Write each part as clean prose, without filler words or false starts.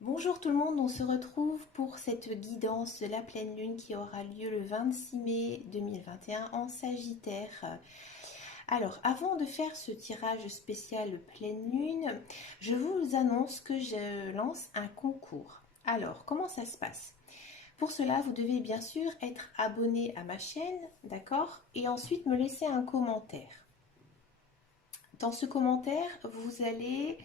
Bonjour tout le monde, on se retrouve pour cette guidance de la pleine lune qui aura lieu le 26 mai 2021 en Sagittaire. Alors, avant de faire ce tirage spécial pleine lune, je vous annonce que je lance un concours. Alors, comment ça se passe? Pour cela, vous devez bien sûr être abonné à ma chaîne, d'accord? Et ensuite me laisser un commentaire. Dans ce commentaire, vous allez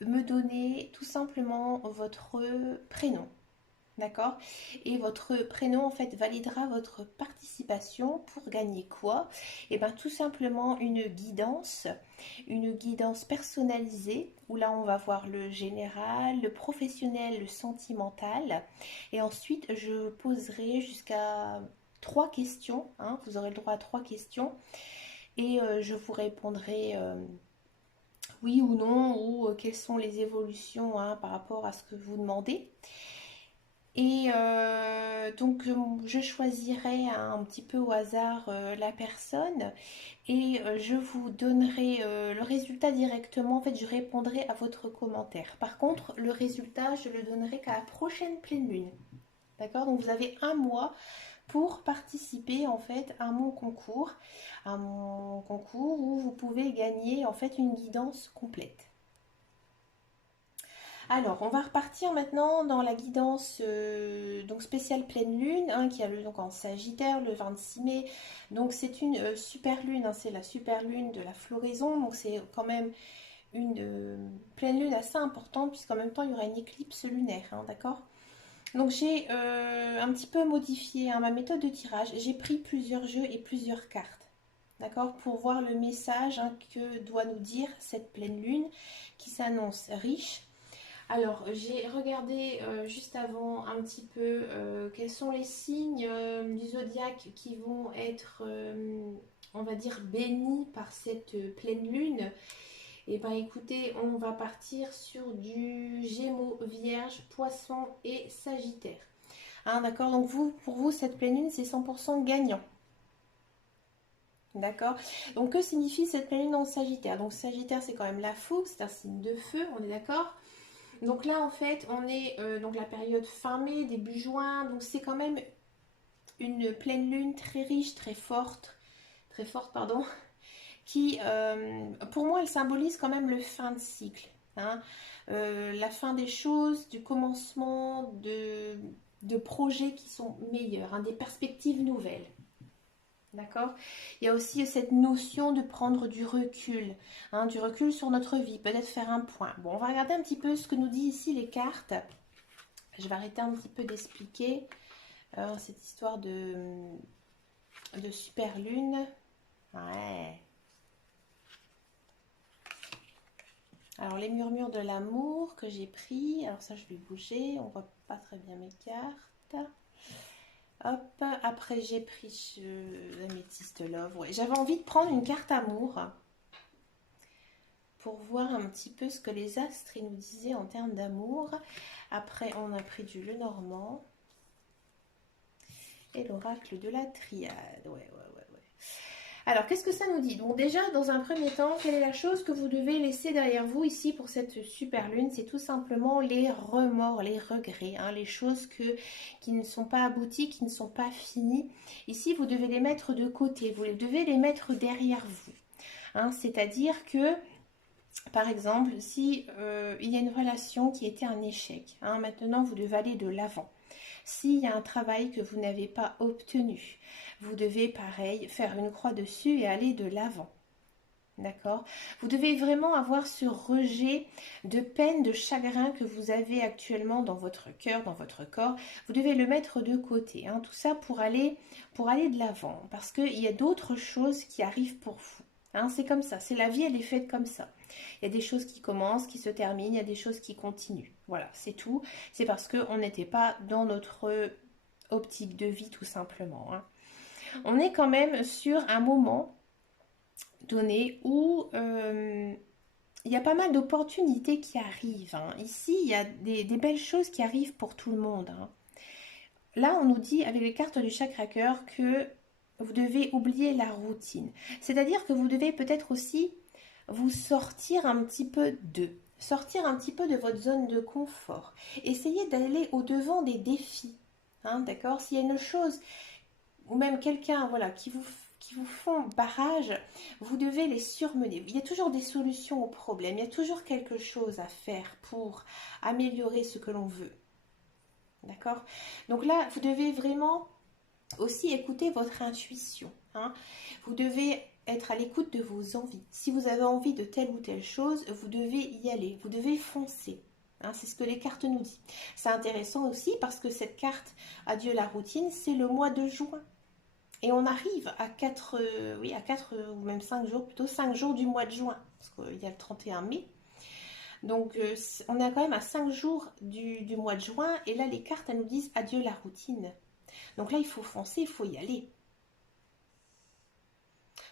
me donner tout simplement votre prénom. D'accord? Et votre prénom, en fait, validera votre participation pour gagner quoi? Et bien, tout simplement une guidance personnalisée, où là, on va voir le général, le professionnel, le sentimental. Et ensuite, je poserai jusqu'à 3 questions, hein, vous aurez le droit à 3 questions. Et je vous répondrai oui ou non, ou quelles sont les évolutions, hein, par rapport à ce que vous demandez. Et donc je choisirai un petit peu au hasard la personne et je vous donnerai le résultat directement. En fait, je répondrai à votre commentaire. Par contre, le résultat, je le donnerai qu'à la prochaine pleine lune. D'accord? Donc vous avez un mois pour participer en fait à mon concours où vous pouvez gagner en fait une guidance complète. Alors, on va repartir maintenant dans la guidance donc spéciale pleine lune, hein, qui a lieu donc en Sagittaire le 26 mai. Donc c'est une super lune, hein, c'est la super lune de la floraison, donc c'est quand même une pleine lune assez importante puisqu'en même temps il y aura une éclipse lunaire, hein, d'accord? Donc j'ai un petit peu modifié, hein, ma méthode de tirage. J'ai pris plusieurs jeux et plusieurs cartes, d'accord, pour voir le message, hein, que doit nous dire cette pleine lune qui s'annonce riche. Alors, j'ai regardé juste avant un petit peu quels sont les signes du zodiaque qui vont être, on va dire, bénis par cette pleine lune. Et bien écoutez, on va partir sur du Gémeaux, Vierge, Poisson et Sagittaire. Hein, d'accord, donc vous, pour vous, cette pleine lune, c'est 100% gagnant. D'accord. Donc que signifie cette pleine lune en Sagittaire? Donc Sagittaire, c'est quand même la fougue, c'est un signe de feu, on est d'accord? Donc là, en fait, on est donc la période fin mai, début juin. Donc c'est quand même une pleine lune très riche, très forte, pardon, qui, pour moi, elle symbolise quand même le fin de cycle, hein. La fin des choses, du commencement de projets qui sont meilleurs, hein, des perspectives nouvelles. D'accord. Il y a aussi cette notion de prendre du recul, hein, du recul sur notre vie, peut-être faire un point. Bon, on va regarder un petit peu ce que nous dit ici les cartes. Je vais arrêter un petit peu d'expliquer cette histoire de super lune. Ouais. Alors les murmures de l'amour que j'ai pris. Alors ça je vais bouger. On voit pas très bien mes cartes. Hop. Après j'ai pris l'améthyste love. Ouais. J'avais envie de prendre une carte amour pour voir un petit peu ce que les astres nous disaient en termes d'amour. Après on a pris du Lenormand et l'oracle de la triade. Ouais. Alors, qu'est-ce que ça nous dit? Donc déjà, dans un premier temps, quelle est la chose que vous devez laisser derrière vous ici pour cette super lune? C'est tout simplement les remords, les regrets, hein, les choses qui ne sont pas abouties, qui ne sont pas finies. Ici, vous devez les mettre de côté, vous devez les mettre derrière vous, hein. C'est-à-dire que, par exemple, si il y a une relation qui était un échec, hein, maintenant vous devez aller de l'avant. S'il y a un travail que vous n'avez pas obtenu, vous devez, pareil, faire une croix dessus et aller de l'avant. D'accord? Vous devez vraiment avoir ce rejet de peine, de chagrin que vous avez actuellement dans votre cœur, dans votre corps. Vous devez le mettre de côté, hein, tout ça pour aller de l'avant. Parce qu'il y a d'autres choses qui arrivent pour vous. Hein, c'est comme ça, c'est la vie, elle est faite comme ça. Il y a des choses qui commencent, qui se terminent, il y a des choses qui continuent. Voilà, c'est tout. C'est parce qu'on n'était pas dans notre optique de vie, tout simplement, hein. On est quand même sur un moment donné où il y a pas mal d'opportunités qui arrivent, hein. Ici, il y a des belles choses qui arrivent pour tout le monde, hein. Là, on nous dit avec les cartes du chakra-cœur que vous devez oublier la routine. C'est-à-dire que vous devez peut-être aussi vous sortir un petit peu d'eux. sortir un petit peu de votre zone de confort. Essayez d'aller au-devant des défis. Hein, d'accord? S'il y a une chose, ou même quelqu'un voilà, qui vous font barrage, vous devez les surmener. Il y a toujours des solutions aux problèmes, il y a toujours quelque chose à faire pour améliorer ce que l'on veut. D'accord? Donc là, vous devez vraiment aussi écouter votre intuition. Hein. Vous devez être à l'écoute de vos envies. Si vous avez envie de telle ou telle chose, vous devez y aller, vous devez foncer. Hein, c'est ce que les cartes nous disent. C'est intéressant aussi parce que cette carte Adieu la routine, c'est le mois de juin. Et on arrive à 4, oui, à 4 ou même 5 jours, plutôt 5 jours du mois de juin, parce qu'il y a le 31 mai. Donc on est quand même à 5 jours du mois de juin, et là les cartes elles nous disent adieu la routine. Donc là il faut foncer, il faut y aller.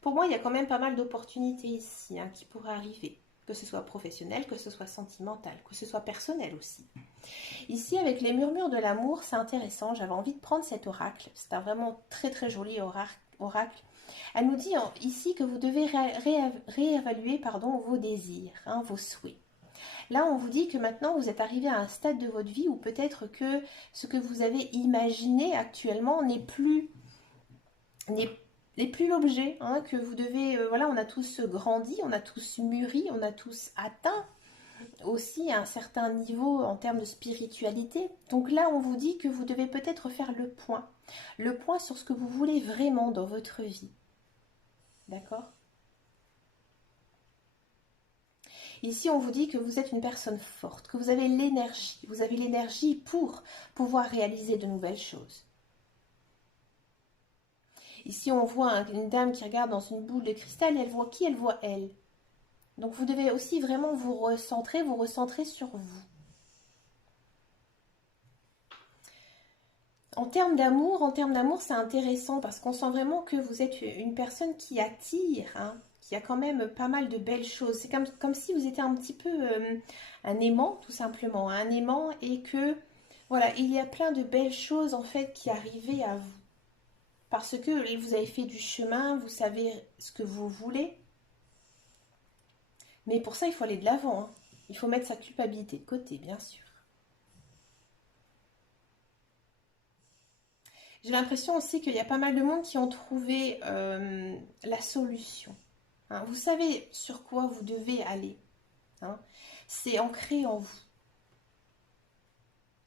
Pour moi il y a quand même pas mal d'opportunités ici hein, qui pourraient arriver, que ce soit professionnel, que ce soit sentimental, que ce soit personnel aussi. Ici avec les murmures de l'amour, c'est intéressant, j'avais envie de prendre cet oracle, c'est un vraiment très très joli oracle. Elle nous dit ici que vous devez réévaluer vos désirs, hein, vos souhaits. Là, on vous dit que maintenant, vous êtes arrivé à un stade de votre vie où peut-être que ce que vous avez imaginé actuellement n'est plus l'objet, hein, que vous devez... voilà, on a tous grandi, on a tous mûri, on a tous atteint aussi un certain niveau en termes de spiritualité. Donc là, on vous dit que vous devez peut-être faire le point sur ce que vous voulez vraiment dans votre vie. D'accord? Ici, on vous dit que vous êtes une personne forte, que vous avez l'énergie pour pouvoir réaliser de nouvelles choses. Ici, on voit une dame qui regarde dans une boule de cristal et elle voit qui? Elle voit elle. Donc, vous devez aussi vraiment vous recentrer sur vous. En termes d'amour, c'est intéressant parce qu'on sent vraiment que vous êtes une personne qui attire, hein, qui a quand même pas mal de belles choses. C'est comme si vous étiez un petit peu un aimant, tout simplement, un aimant, et que voilà, il y a plein de belles choses en fait qui arrivaient à vous. Parce que vous avez fait du chemin, vous savez ce que vous voulez. Mais pour ça, il faut aller de l'avant. Hein. Il faut mettre sa culpabilité de côté, bien sûr. J'ai l'impression aussi qu'il y a pas mal de monde qui ont trouvé la solution. Hein. Vous savez sur quoi vous devez aller. Hein. C'est ancré en vous.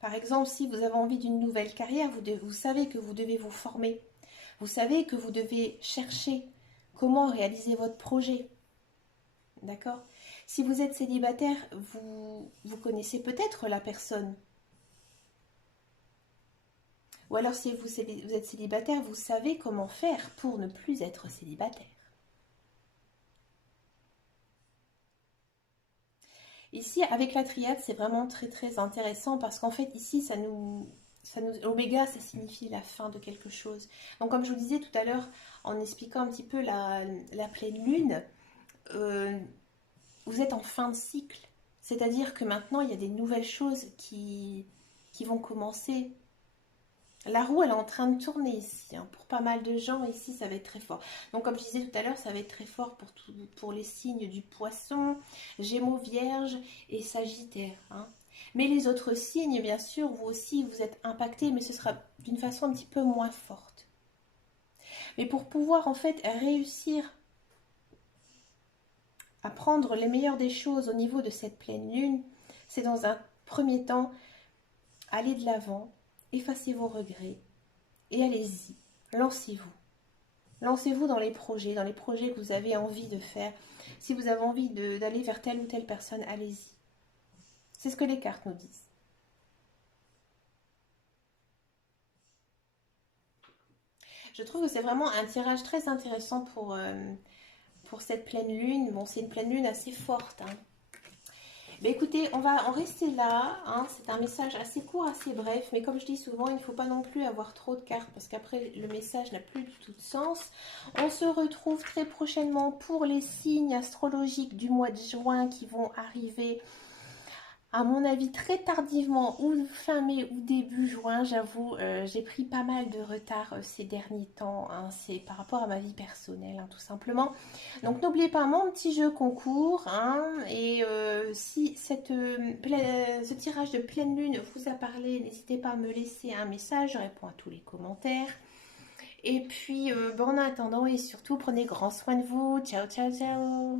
Par exemple, si vous avez envie d'une nouvelle carrière, vous savez que vous devez vous former. Vous savez que vous devez chercher comment réaliser votre projet. D'accord? Si vous êtes célibataire, vous connaissez peut-être la personne. Ou alors si vous êtes célibataire, vous savez comment faire pour ne plus être célibataire. Ici, avec la triade, c'est vraiment très très intéressant parce qu'en fait, ici, l'oméga, ça signifie la fin de quelque chose. Donc, comme je vous disais tout à l'heure, en expliquant un petit peu la pleine lune, vous êtes en fin de cycle. C'est-à-dire que maintenant, il y a des nouvelles choses qui vont commencer. La roue, elle est en train de tourner ici. Hein. Pour pas mal de gens, ici, ça va être très fort. Donc, comme je disais tout à l'heure, ça va être très fort pour les signes du poisson, Gémeaux, Vierge et Sagittaire. Hein. Mais les autres signes, bien sûr, vous aussi, vous êtes impactés, mais ce sera d'une façon un petit peu moins forte. Mais pour pouvoir, en fait, réussir à prendre les meilleures des choses au niveau de cette pleine lune, c'est dans un premier temps, aller de l'avant, effacez vos regrets et allez-y, lancez-vous. Lancez-vous dans les projets que vous avez envie de faire. Si vous avez envie d'aller vers telle ou telle personne, allez-y. C'est ce que les cartes nous disent. Je trouve que c'est vraiment un tirage très intéressant pour cette pleine lune. Bon, c'est une pleine lune assez forte, hein. Mais écoutez, on va en rester là. Hein. C'est un message assez court, assez bref. Mais comme je dis souvent, il ne faut pas non plus avoir trop de cartes parce qu'après, le message n'a plus du tout de sens. On se retrouve très prochainement pour les signes astrologiques du mois de juin qui vont arriver À mon avis, très tardivement, ou fin mai ou début juin, j'avoue, j'ai pris pas mal de retard ces derniers temps, hein. C'est par rapport à ma vie personnelle, hein, tout simplement. Donc n'oubliez pas mon petit jeu concours, hein, et si ce tirage de pleine lune vous a parlé, n'hésitez pas à me laisser un message, je réponds à tous les commentaires. Et puis, bon, en attendant, et surtout, prenez grand soin de vous. Ciao, ciao, ciao.